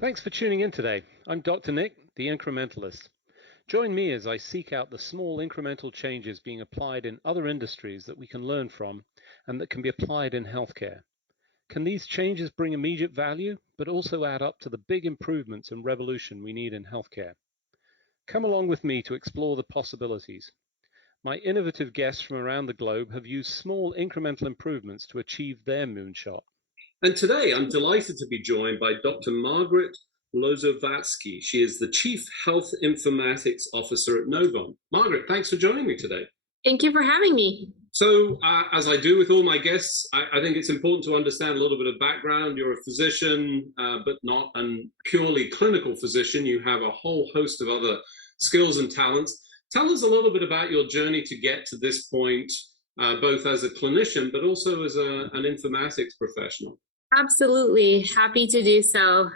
Thanks for tuning in today. I'm Dr. Nick, the Incrementalist. Join me as I seek out the small incremental changes being applied in other industries that we can learn from and that can be applied in healthcare. Can these changes bring immediate value, but also add up to the big improvements and revolution we need in healthcare? Come along with me to explore the possibilities. My innovative guests from around the globe have used small incremental improvements to achieve their moonshot. And today I'm delighted to be joined by Dr. Margaret Lozovatsky. She is the Chief Health Informatics Officer at Novant. Margaret, thanks for joining me today. Thank you for having me. So, as I do with all my guests, I think it's important to understand a little bit of background. You're a physician, but not a purely clinical physician. You have a whole host of other skills and talents. Tell us a little bit about your journey to get to this point, both as a clinician, but also as an informatics professional. Absolutely. Happy to do so.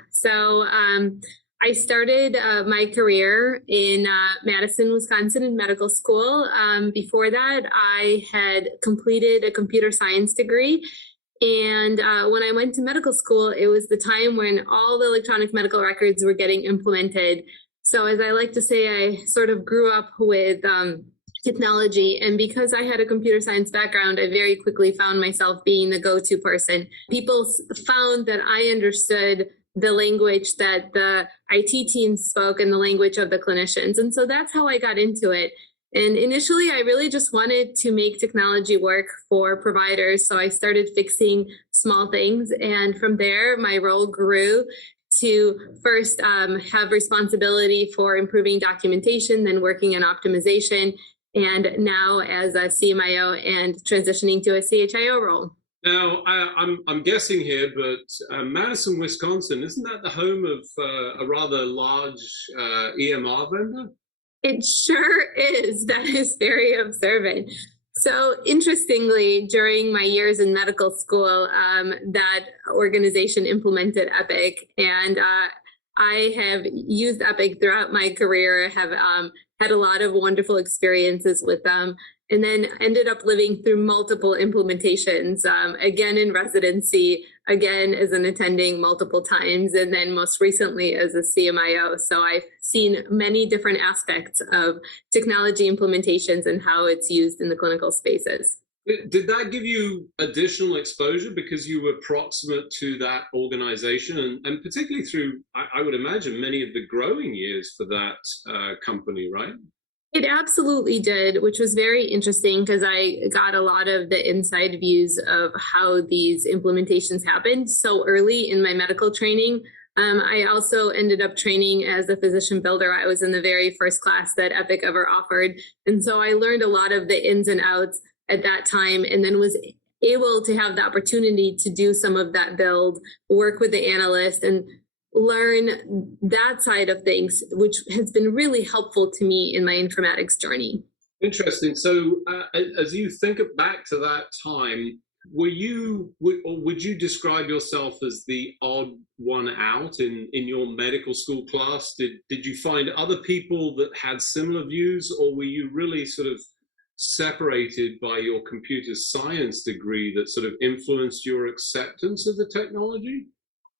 I started my career in Madison, Wisconsin in medical school. Before that, I had completed a computer science degree. And when I went to medical school, it was the time when all the electronic medical records were getting implemented. So as I like to say, I sort of grew up with technology. And because I had a computer science background, I very quickly found myself being the go-to person. People found that I understood the language that the IT teams spoke and the language of the clinicians. And so that's how I got into it. And initially, I really just wanted to make technology work for providers. So I started fixing small things. And from there, my role grew to first have responsibility for improving documentation, then working in optimization, and now as a CMIO and transitioning to a CHIO role. Now, I'm guessing here, but Madison, Wisconsin, isn't that the home of a rather large EMR vendor? It sure is. That is very observant. So interestingly, during my years in medical school, that organization implemented Epic, and I have used Epic throughout my career, have had a lot of wonderful experiences with them, and then ended up living through multiple implementations, again in residency, again as an attending multiple times, and then most recently as a CMIO. So I've seen many different aspects of technology implementations and how it's used in the clinical spaces. Did that give you additional exposure because you were proximate to that organization and particularly through, I would imagine, many of the growing years for that company, right? It absolutely did, which was very interesting because I got a lot of the inside views of how these implementations happened so early in my medical training. I also ended up training as a physician builder. I was in the very first class that Epic ever offered. And so I learned a lot of the ins and outs at that time, and then was able to have the opportunity to do some of that build, work with the analyst, and learn that side of things, which has been really helpful to me in my informatics journey. Interesting. So as you think back to that time, would you describe yourself as the odd one out in your medical school class? Did you find other people that had similar views, or were you really sort of separated by your computer science degree that sort of influenced your acceptance of the technology?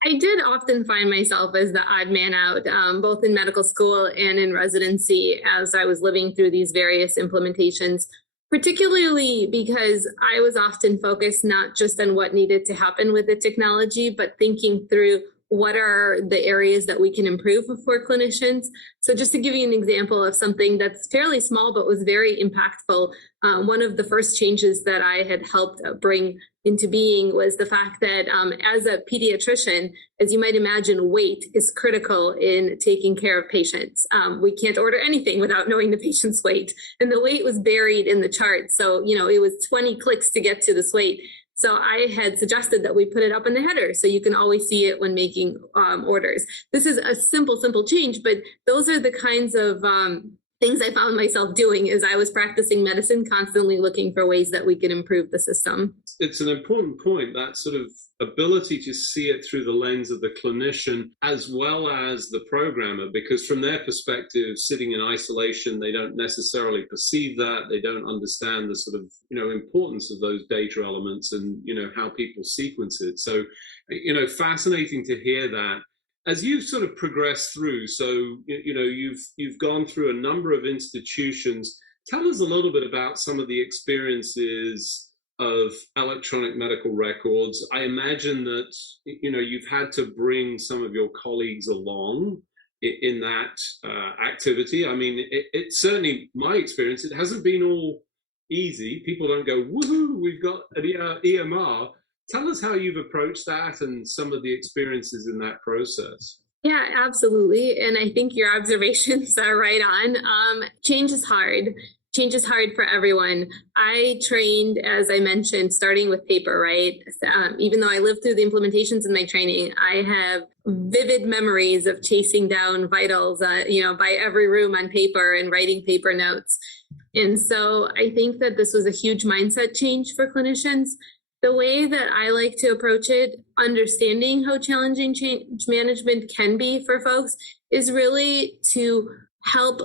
I did often find myself as the odd man out, both in medical school and in residency as I was living through these various implementations, particularly because I was often focused not just on what needed to happen with the technology, but thinking through what are the areas that we can improve for clinicians. So just to give you an example of something that's fairly small but was very impactful, one of the first changes that I had helped bring into being was the fact that as a pediatrician, as you might imagine, weight is critical in taking care of patients. We can't order anything without knowing the patient's weight. And the weight was buried in the chart. So, it was 20 clicks to get to this weight. So I had suggested that we put it up in the header so you can always see it when making orders. This is a simple change, but those are the kinds of things I found myself doing as I was practicing medicine, constantly looking for ways that we could improve the system. It's an important point, that sort of ability to see it through the lens of the clinician as well as the programmer, because from their perspective, sitting in isolation, they don't necessarily perceive that. They don't understand the sort of, importance of those data elements and, how people sequence it. So, fascinating to hear that. as you've sort of progressed through, so you've gone through a number of institutions. Tell us a little bit about some of the experiences of electronic medical records. I imagine that you've had to bring some of your colleagues along in that activity. I mean, it's certainly my experience. It hasn't been all easy. People don't go, woohoo, we've got an EMR. Tell us how you've approached that and some of the experiences in that process. Yeah, absolutely. And I think your observations are right on. Change is hard. Change is hard for everyone. I trained, as I mentioned, starting with paper, right? Even though I lived through the implementations in my training, I have vivid memories of chasing down vitals, by every room on paper and writing paper notes. And so I think that this was a huge mindset change for clinicians. The way that I like to approach it, understanding how challenging change management can be for folks, is really to help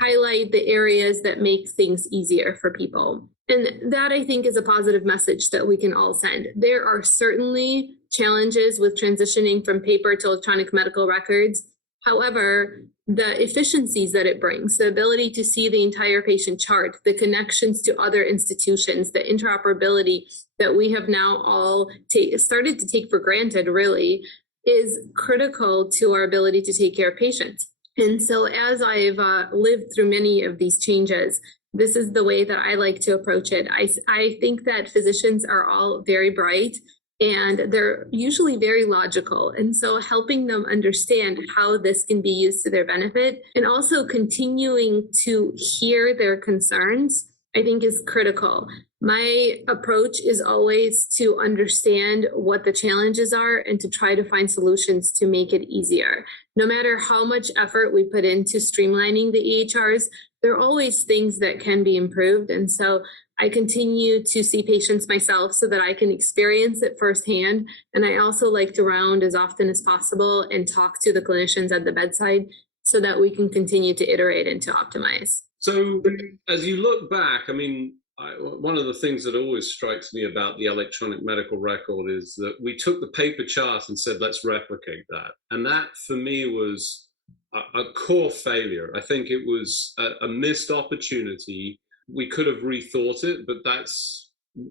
highlight the areas that make things easier for people. And that, I think, is a positive message that we can all send. There are certainly challenges with transitioning from paper to electronic medical records. However, the efficiencies that it brings, the ability to see the entire patient chart, the connections to other institutions, the interoperability that we have now all started to take for granted, really, is critical to our ability to take care of patients. And so as I've lived through many of these changes, this is the way that I like to approach it. I think that physicians are all very bright and they're usually very logical. And so helping them understand how this can be used to their benefit and also continuing to hear their concerns, I think is critical. My approach is always to understand what the challenges are and to try to find solutions to make it easier. No matter how much effort we put into streamlining the EHRs, there are always things that can be improved. And so I continue to see patients myself so that I can experience it firsthand. And I also like to round as often as possible and talk to the clinicians at the bedside so that we can continue to iterate and to optimize. So as you look back, I mean, one of the things that always strikes me about the electronic medical record is that we took the paper chart and said, let's replicate that. And that for me was a core failure. I think it was a missed opportunity. We could have rethought it, but that's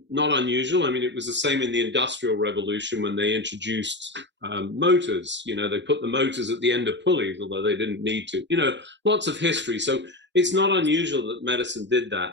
not unusual. I mean, it was the same in the Industrial Revolution when they introduced motors. They put the motors at the end of pulleys, although they didn't need to. Lots of history. So it's not unusual that medicine did that.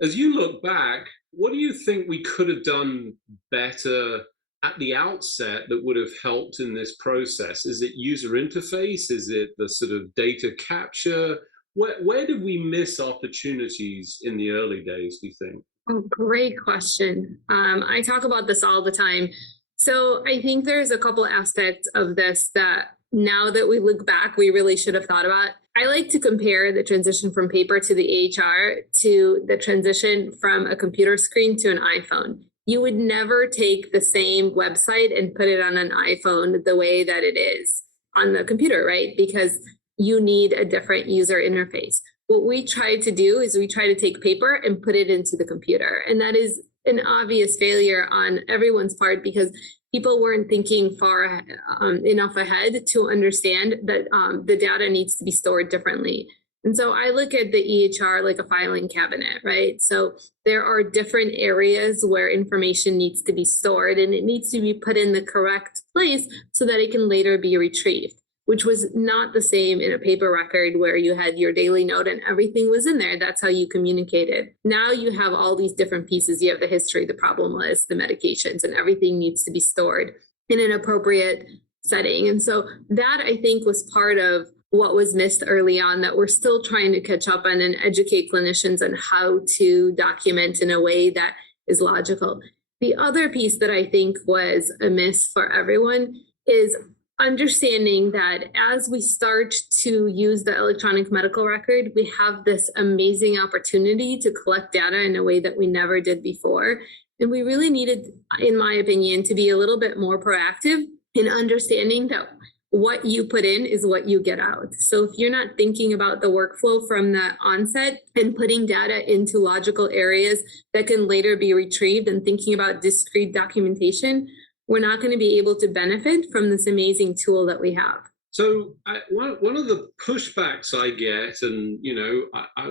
As you look back, what do you think we could have done better at the outset that would have helped in this process? Is it user interface? Is it the sort of data capture? Where did we miss opportunities in the early days, do you think? Oh, great question. I talk about this all the time. So I think there's a couple aspects of this that now that we look back, we really should have thought about. I like to compare the transition from paper to the EHR to the transition from a computer screen to an iPhone. You would never take the same website and put it on an iPhone the way that it is on the computer, right? Because you need a different user interface. What we try to do is we try to take paper and put it into the computer. And that is an obvious failure on everyone's part because people weren't thinking far enough ahead to understand that the data needs to be stored differently. And so I look at the EHR like a filing cabinet, right? So there are different areas where information needs to be stored and it needs to be put in the correct place so that it can later be retrieved, which was not the same in a paper record where you had your daily note and everything was in there. That's how you communicated. Now you have all these different pieces. You have the history, the problem list, the medications, and everything needs to be stored in an appropriate setting. And so that, I think, was part of what was missed early on that we're still trying to catch up on and educate clinicians on how to document in a way that is logical. The other piece that I think was a miss for everyone is understanding that as we start to use the electronic medical record, we have this amazing opportunity to collect data in a way that we never did before. And we really needed, in my opinion, to be a little bit more proactive in understanding that what you put in is what you get out. So if you're not thinking about the workflow from the onset and putting data into logical areas that can later be retrieved and thinking about discrete documentation, we're not going to be able to benefit from this amazing tool that we have. So one of the pushbacks I get, and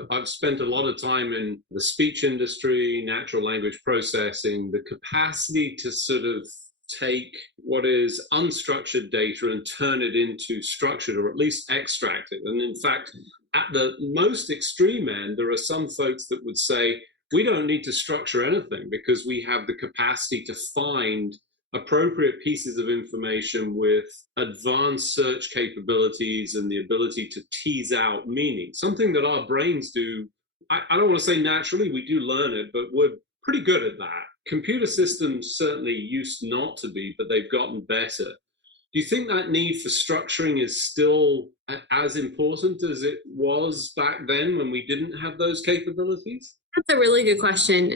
I've spent a lot of time in the speech industry, natural language processing, the capacity to sort of take what is unstructured data and turn it into structured, or at least extract it. And in fact, at the most extreme end, there are some folks that would say, we don't need to structure anything because we have the capacity to find appropriate pieces of information with advanced search capabilities and the ability to tease out meaning, something that our brains do. I don't want to say naturally, we do learn it, but we're pretty good at that. Computer systems certainly used not to be, but they've gotten better. Do you think that need for structuring is still as important as it was back then when we didn't have those capabilities? That's a really good question.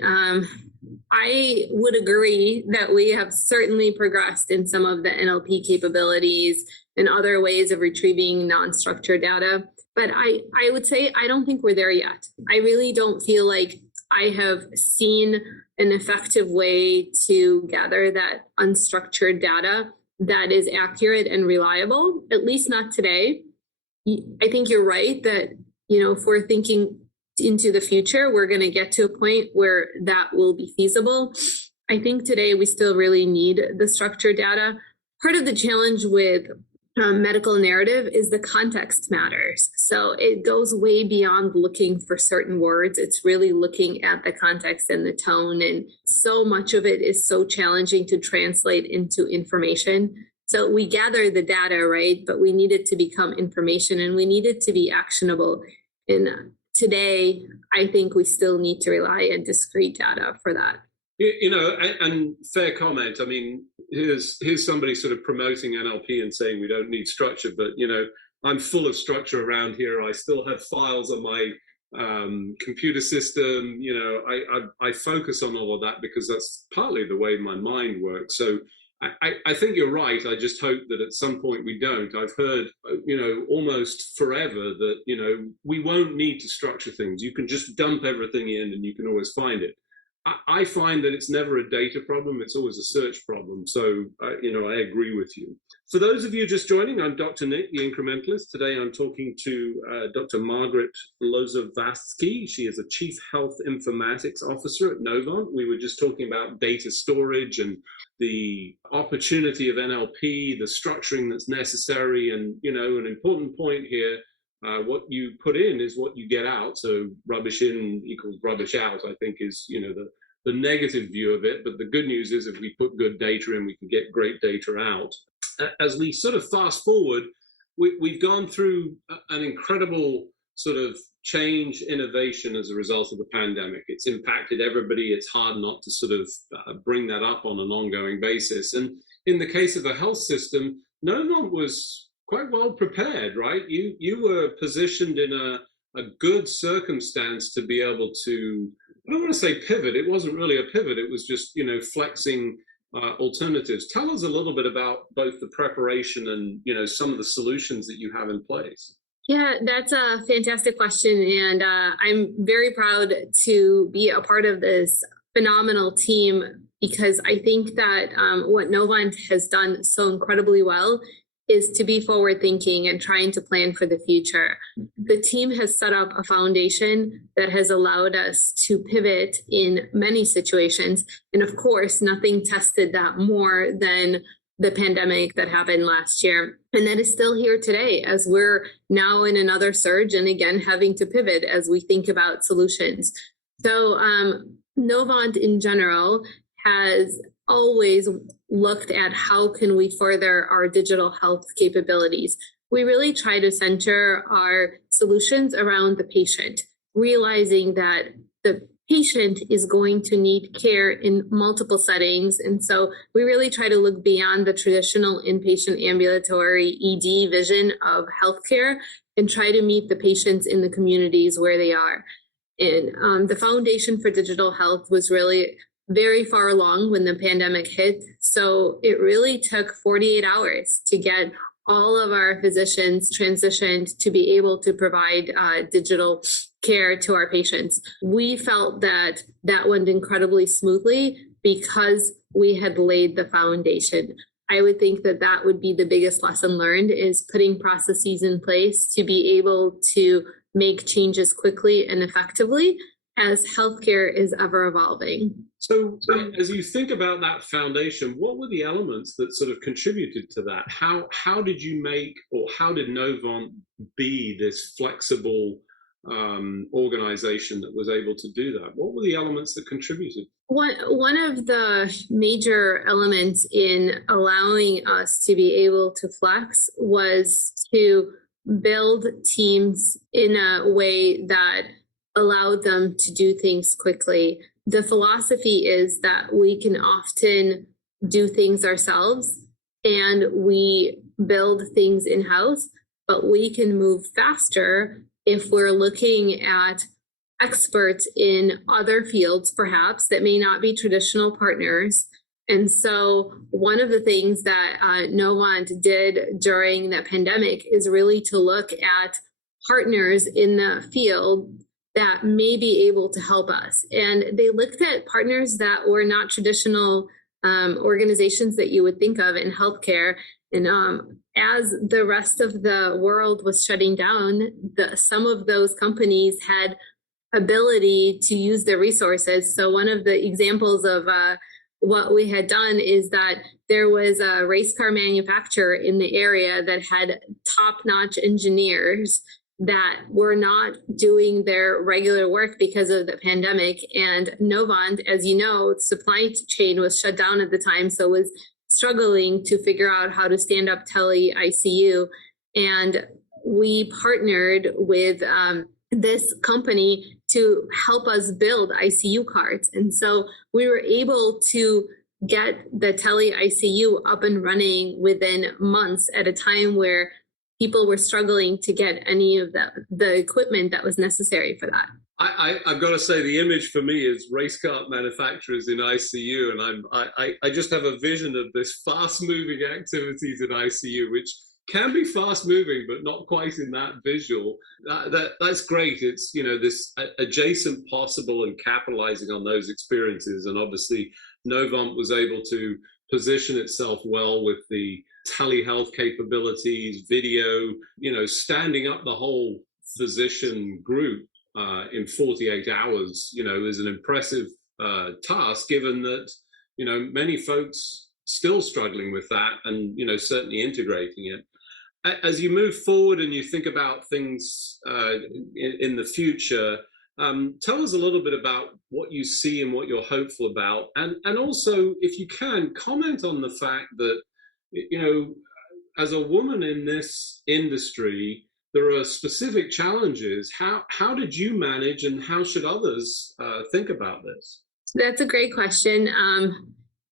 I would agree that we have certainly progressed in some of the NLP capabilities and other ways of retrieving non-structured data. But I would say I don't think we're there yet. I really don't feel like I have seen an effective way to gather that unstructured data that is accurate and reliable, at least not today. I think you're right that, if we're thinking into the future, we're going to get to a point where that will be feasible. I think today we still really need the structured data. Part of the challenge with medical narrative is the context matters. So it goes way beyond looking for certain words. It's really looking at the context and the tone. And so much of it is so challenging to translate into information. So we gather the data, right? But we need it to become information and we need it to be actionable. And today, I think we still need to rely on discrete data for that. And fair comment. I mean, here's somebody sort of promoting NLP and saying we don't need structure, but I'm full of structure around here. I still have files on my computer system. I focus on all of that because that's partly the way my mind works. So I think you're right. I just hope that at some point we don't. I've heard, almost forever that, we won't need to structure things. You can just dump everything in and you can always find it. I find that it's never a data problem. It's always a search problem. So, I agree with you. For those of you just joining, I'm Dr. Nick, the Incrementalist. Today, I'm talking to Dr. Margaret Lozovatsky. She is a Chief Health Informatics Officer at Novant. We were just talking about data storage and the opportunity of NLP, the structuring that's necessary. And, an important point here, what you put in is what you get out. So rubbish in equals rubbish out, I think is, the negative view of it. But the good news is if we put good data in, we can get great data out. As we sort of fast forward, we've gone through an incredible sort of change, innovation as a result of the pandemic. It's impacted everybody. It's hard not to sort of bring that up on an ongoing basis. And in the case of the health system, Novant was quite well prepared, right? You were positioned in a good circumstance to be able to, I don't want to say pivot. It wasn't really a pivot. It was just, flexing alternatives. Tell us a little bit about both the preparation and, some of the solutions that you have in place. Yeah, that's a fantastic question. And I'm very proud to be a part of this phenomenal team because I think that what Novant has done so incredibly well is to be forward thinking and trying to plan for the future. The team has set up a foundation that has allowed us to pivot in many situations. And of course, nothing tested that more than the pandemic that happened last year. And that is still here today as we're now in another surge and again, having to pivot as we think about solutions. So Novant in general has always looked at how can we further our digital health capabilities. We really try to center our solutions around the patient, realizing that the patient is going to need care in multiple settings. And so we really try to look beyond the traditional inpatient ambulatory ED vision of healthcare and try to meet the patients in the communities where they are. And the Foundation for Digital Health was really very far along when the pandemic hit. So it really took 48 hours to get all of our physicians transitioned to be able to provide digital care to our patients. We felt that that went incredibly smoothly because we had laid the foundation. I would think that that would be the biggest lesson learned, is putting processes in place to be able to make changes quickly and effectively as healthcare is ever evolving. So as you think about that foundation, what were the elements that sort of contributed to that? How did you make, or how did Novant be this flexible organization that was able to do that? What were the elements that contributed? One of the major elements in allowing us to be able to flex was to build teams in a way that allowed them to do things quickly. The philosophy is that we can often do things ourselves and we build things in-house, but we can move faster if we're looking at experts in other fields, perhaps, that may not be traditional partners. And so one of the things that Novant did during the pandemic is really to look at partners in the field that may be able to help us. And they looked at partners that were not traditional organizations that you would think of in healthcare. And as the rest of the world was shutting down, some of those companies had ability to use their resources. So one of the examples of what we had done is that there was a race car manufacturer in the area that had top-notch engineers that were not doing their regular work because of the pandemic. And Novant, as you know, supply chain was shut down at the time, so was struggling to figure out how to stand up TeleICU. And we partnered with this company to help us build ICU carts. And so we were able to get the TeleICU up and running within months at a time where people were struggling to get any of the equipment that was necessary for that. I've got to say, the image for me is race car manufacturers in ICU, and I just have a vision of this fast-moving activities in ICU, which can be fast-moving, but not quite in that visual. That's great. It's, you know, this adjacent possible and capitalizing on those experiences, and obviously Novant was able to position itself well with the telehealth capabilities, video, you know, standing up the whole physician group in 48 hours, you know, is an impressive task, given that, you know, many folks still struggling with that and, you know, certainly integrating it. As you move forward and you think about things in the future, tell us a little bit about what you see and what you're hopeful about. And also, if you can, comment on the fact that, you know, as a woman in this industry, there are specific challenges. How did you manage, and how should others think about this? That's a great question.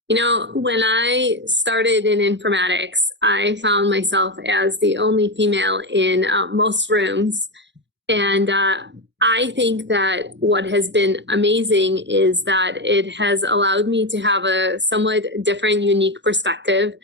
You know, when I started in informatics, I found myself as the only female in most rooms. And I think that what has been amazing is that it has allowed me to have a somewhat different, unique perspective.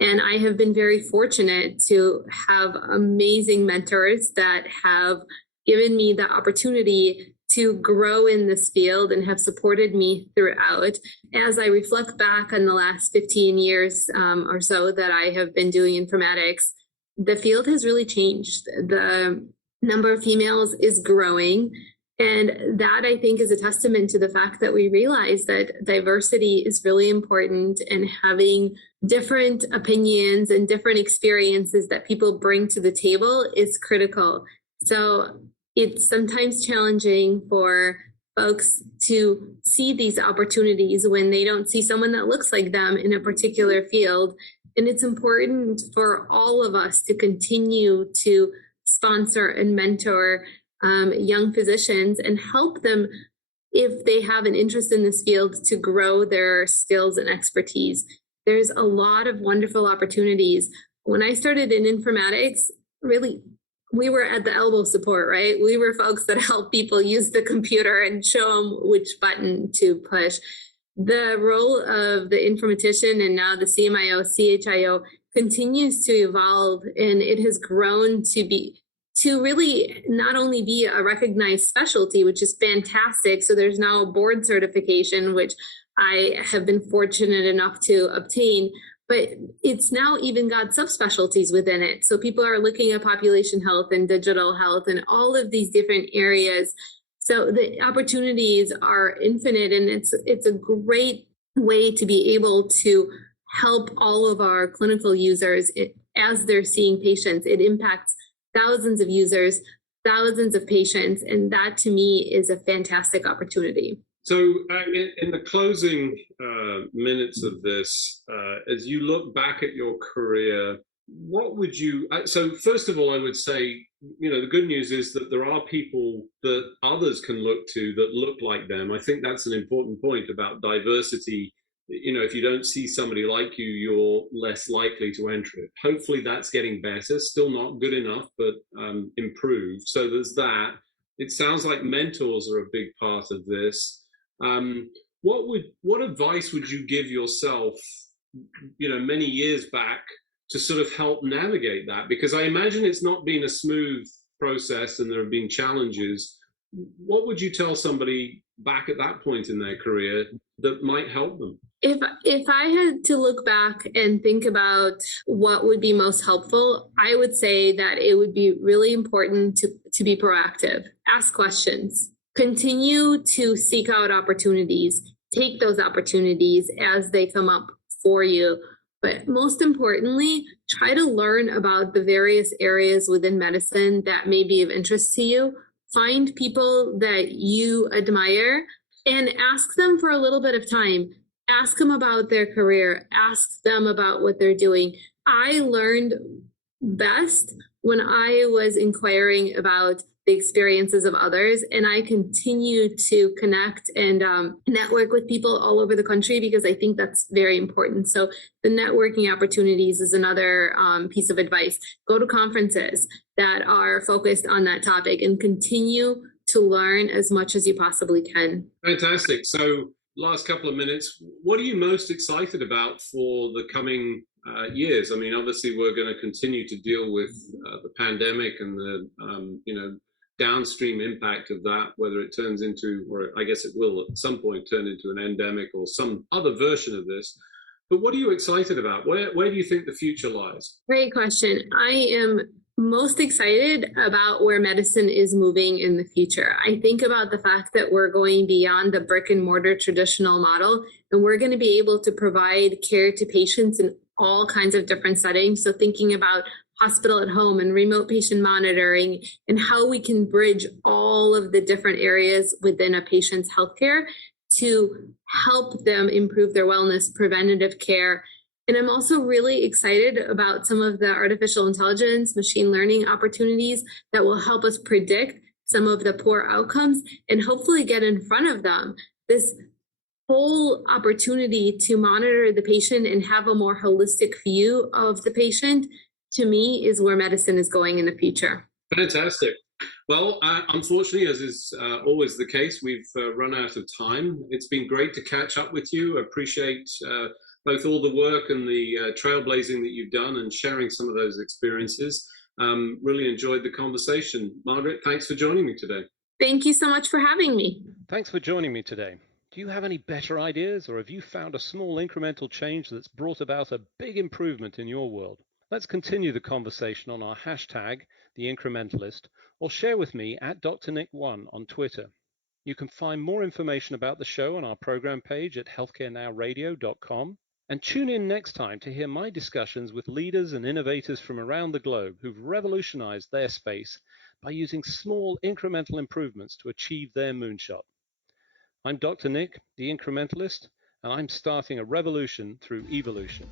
And I have been very fortunate to have amazing mentors that have given me the opportunity to grow in this field and have supported me throughout. As I reflect back on the last 15 years or so that I have been doing informatics, the field has really changed. The number of females is growing. And that, I think, is a testament to the fact that we realize that diversity is really important, and having different opinions and different experiences that people bring to the table is critical. So it's sometimes challenging for folks to see these opportunities when they don't see someone that looks like them in a particular field. And it's important for all of us to continue to sponsor and mentor young physicians and help them, if they have an interest in this field, to grow their skills and expertise. There's a lot of wonderful opportunities. When I started in informatics, really, we were at the elbow support, right? We were folks that help people use the computer and show them which button to push. The role of the informatician and now the CMIO, CHIO continues to evolve, and it has grown to really not only be a recognized specialty, which is fantastic. So there's now a board certification, which I have been fortunate enough to obtain, but it's now even got subspecialties within it. So people are looking at population health and digital health and all of these different areas. So the opportunities are infinite, and it's a great way to be able to help all of our clinical users as they're seeing patients. It impacts thousands of users, thousands of patients, and that to me is a fantastic opportunity. So in the closing minutes of this, as you look back at your career, what would you, so first of all, I would say, the good news is that there are people that others can look to that look like them. I think that's an important point about diversity. If you don't see somebody like you, you're less likely to enter it. Hopefully that's getting better, still not good enough, but improved. So there's that. It sounds like mentors are a big part of this. What advice would you give yourself, many years back to sort of help navigate that? Because I imagine it's not been a smooth process and there have been challenges. What would you tell somebody back at that point in their career that might help them? If I had to look back and think about what would be most helpful, I would say that it would be really important to be proactive, ask questions, continue to seek out opportunities, take those opportunities as they come up for you. But most importantly, try to learn about the various areas within medicine that may be of interest to you. Find people that you admire and ask them for a little bit of time. Ask them about their career. Ask them about what they're doing. I learned best when I was inquiring about the experiences of others, and I continue to connect and network with people all over the country because I think that's very important. So the networking opportunities is another piece of advice. Go to conferences that are focused on that topic and continue to learn as much as you possibly can. Fantastic. So last couple of minutes, what are you most excited about for the coming years? I mean, obviously we're going to continue to deal with the pandemic and the downstream impact of that, whether it turns into, or I guess it will at some point turn into an endemic or some other version of this. But what are you excited about? Where do you think the future lies? Great question. I am most excited about where medicine is moving in the future. I think about the fact that we're going beyond the brick and mortar traditional model, and we're going to be able to provide care to patients in all kinds of different settings. So thinking about hospital at home and remote patient monitoring and how we can bridge all of the different areas within a patient's healthcare to help them improve their wellness, preventative care. And I'm also really excited about some of the artificial intelligence, machine learning opportunities that will help us predict some of the poor outcomes and hopefully get in front of them. This whole opportunity to monitor the patient and have a more holistic view of the patient, to me, is where medicine is going in the future. Fantastic. Well, unfortunately, as is always the case, we've run out of time. It's been great to catch up with you. I appreciate both all the work and the trailblazing that you've done and sharing some of those experiences. Really enjoyed the conversation. Margaret, thanks for joining me today. Thank you so much for having me. Thanks for joining me today. Do you have any better ideas, or have you found a small incremental change that's brought about a big improvement in your world? Let's continue the conversation on our hashtag, The Incrementalist, or share with me at DrNick1 on Twitter. You can find more information about the show on our program page at healthcarenowradio.com, and tune in next time to hear my discussions with leaders and innovators from around the globe who've revolutionized their space by using small incremental improvements to achieve their moonshot. I'm Dr. Nick, the Incrementalist, and I'm starting a revolution through evolution.